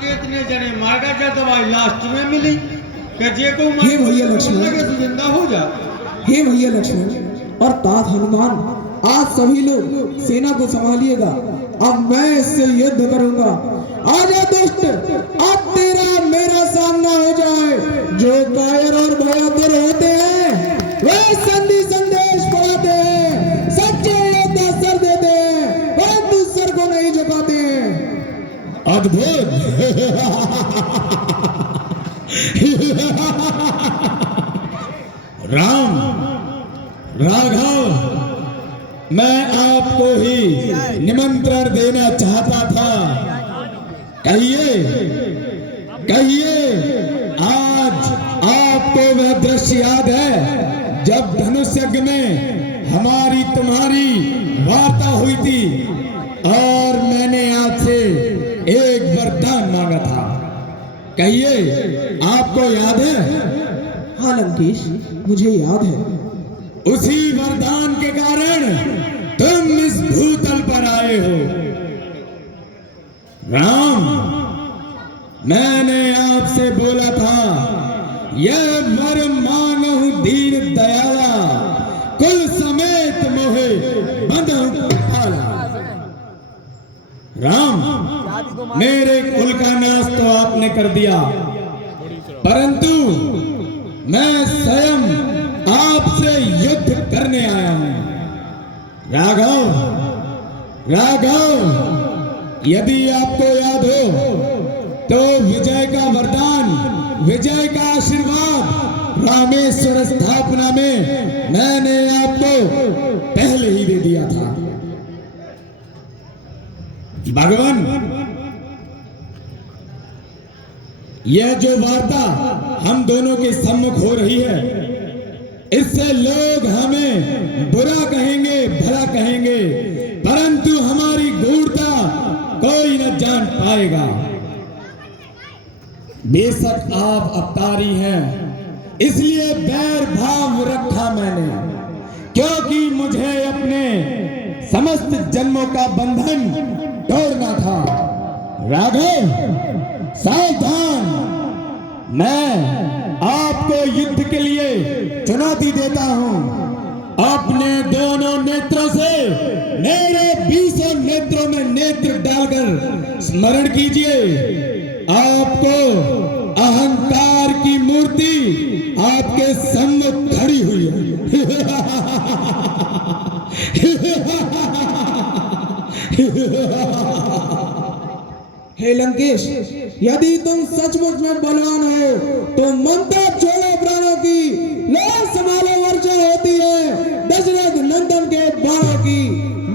के इतने जने मारा जा दवाई लास्ट में मिली कि जे को हे भैया लक्ष्मण, तो जिंदा हो जा। हे भैया लक्ष्मण और तात हनुमान, आज सभी लोग सेना को संभालिएगा। अब मैं इससे युद्ध करूंगा। आजा दुष्ट, अब तेरा मेरा सामना हो जाए। जो कायर और भयंकर होते हैं वे संधि संदेश पढ़ाते हैं, सच्चे योद्धा सर देते हैं परंतु सर को नहीं झुकाते हैं। अद्भुत। राम, राघव, मैं आपको ही निमंत्रण देना चाहता था। कहिए, कहिए, आज आपको वह दृश्य याद है जब धनुष यज्ञ में हमारी तुम्हारी वार्ता हुई थी और मैंने आपसे एक वरदान मांगा था। कहिए, आपको याद है? हाँ लंकेश, मुझे याद है। उसी वरदान के कारण तुम इस भूतल पर आए हो। राम, मैंने आपसे बोला था यह वर मांगहु दीन दयाला, कुल समेत मोहे बंधहु पाला। राम, मेरे कुल का नाश तो आपने कर दिया, परंतु मैं स्वयं आपसे युद्ध करने आया हूं। राघव, राघव, यदि आपको याद हो तो विजय का वरदान, विजय का आशीर्वाद रामेश्वर स्थापना में मैंने आपको पहले ही दे दिया था। भगवान, यह जो वार्ता हम दोनों के सम्मुख हो रही है, इससे लोग हमें बुरा कहेंगे, भला कहेंगे, परंतु हमारी गूढ़ता कोई न जान पाएगा। बेशक आप अवतारी हैं, इसलिए बैर भाव रखा मैंने, क्योंकि मुझे अपने समस्त जन्मों का बंधन तोड़ना था। राघव, सावधान, मैं आपको युद्ध के लिए चुनौती देता हूं। अपने दोनों नेत्रों से मेरे 20 नेत्रों में नेत्र डालकर स्मरण कीजिए। आपको अहंकार की मूर्ति आपके सम्मुख खड़ी हुई है। हे लंकेश, यदि तुम सचमुच में बलवान हो तो मंत्र छोड़ो प्राणों की, लो संभालो वर्षा होती है दशरथ नंदन के बाणों की।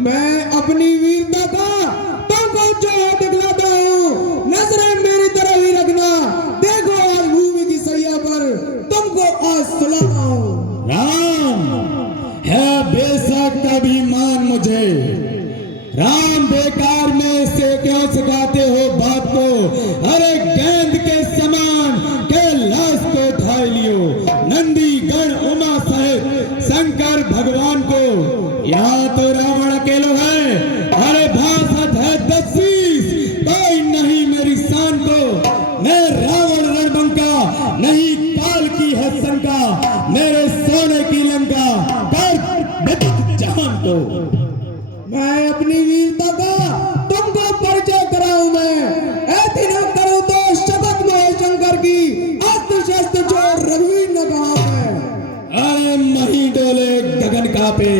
मैं अपनी वीरता का तुमको जो दिखलाता हूँ, नजरें मेरी तरफ ही रखना। देखो आज भूमि की सैया पर तुमको आज सुलाता हूँ। राम है बेशक अभिमान मुझे। राम, बेकार में से क्यों सिखाते हो बात को? अरे गेंद के समान कैलाश को उठा लियो, नंदी गण उमा सहित शंकर भगवान को। यहाँ तो रावण अकेलो है, अरे भाषत है 10-20, कोई नहीं मेरी शान को। मैं रावण रणबंका नहीं, काल की है शंका, मेरे सोने की लंका कर व्यतीत जहान को। मैं अपनी वीरता का तुमको परिचय कराऊं। मैं ऐसी न करूं तो शपथ में शंकर की, अस्त्र शस्त्र छोड़ रघुवीर न कहा मैं। अरे मही डोले गगन कापे,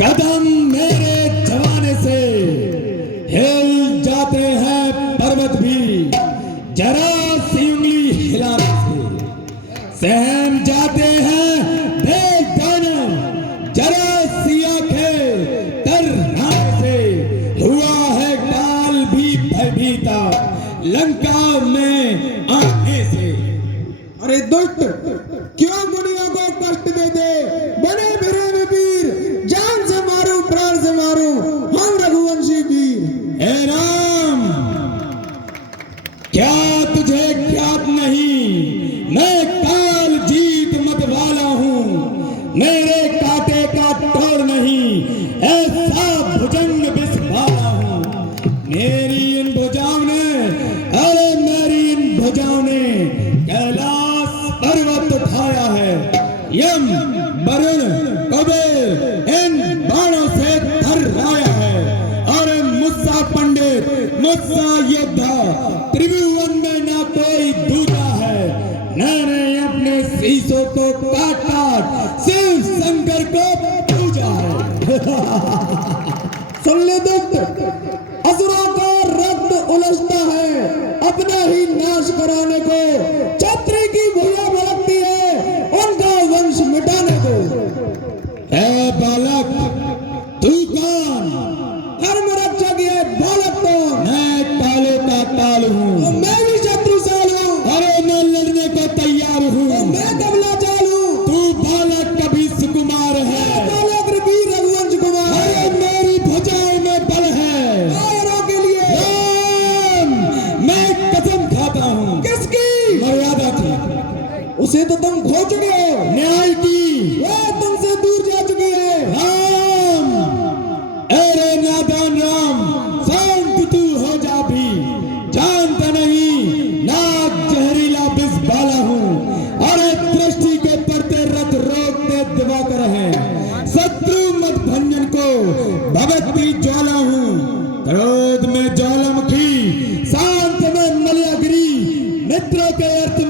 कदम मेरे जमाने से हिल जाते हैं पर्वत भी, जरा सी उंगली हिलाने से सहम जाते हैं देव दानव, जरा सी आंखें तर्राने से हुआ है काल भी भयभीता लंका में आने से। अरे दुष्ट, क्यों दुनिया को कष्ट देते? बने फिरे में वीर, जान से मारूं प्राण से मारूं, हम रघुवंशी वीर। हे राम, क्या तुझे ज्ञात नहीं, मैं काल जीत मत वाला हूँ। मेरे कांटे का तोड़ नहीं, ऐसा भुजंग विष वाला हूँ। मेरी इन भुजाओं ने पर्वत उठाया है। यम, वरुण, कुबेर इन बाणों से थर्राया है। और मुस्सा पंडित, मुस्सा योद्धा, त्रिभुवन में ना कोई दूजा है। मैंने अपने शीशों को काट काट शिव शंकर को पूजा है। सुन ले दुष्ट, असुरों का रक्त उलझता है अपना ही नाश कराने को। छत्री की भुजा भड़कती है उनका वंश मिटाने को। ए बालक, तू कौन? धर्म रक्षक ये बालक कौन? मैं कालों का काल हूँ। तो मैं भी शत्रुशाल हूँ। अरे मैं लड़ने को तैयार हूँ। तो मैं कबला चालू। तू बालक कभी सुकुमार है। बालक वीर रघुवंश कुमार। अरे मेरी भुजाओं में बल है। कायरों के लिए राम, मैं कसम खाता हूँ। किसकी? मर्यादा की। उसे तो तुम खो चुके हो। न्याय की। वह तुमसे दूर जा चुकी है। राम, अरे नादान राम, शांत तू हो जा भी। जानता नहीं नाग जहरीला विष बाला हूँ। अरे दृष्टि के पड़ते रथ रोकते दिवाकर है। शत्रु मत भंजन को भगवती ज्वाला हूँ। क्रोध में ज्वालामुखी, शांत में मलयागिरी, मित्रों के अर्थ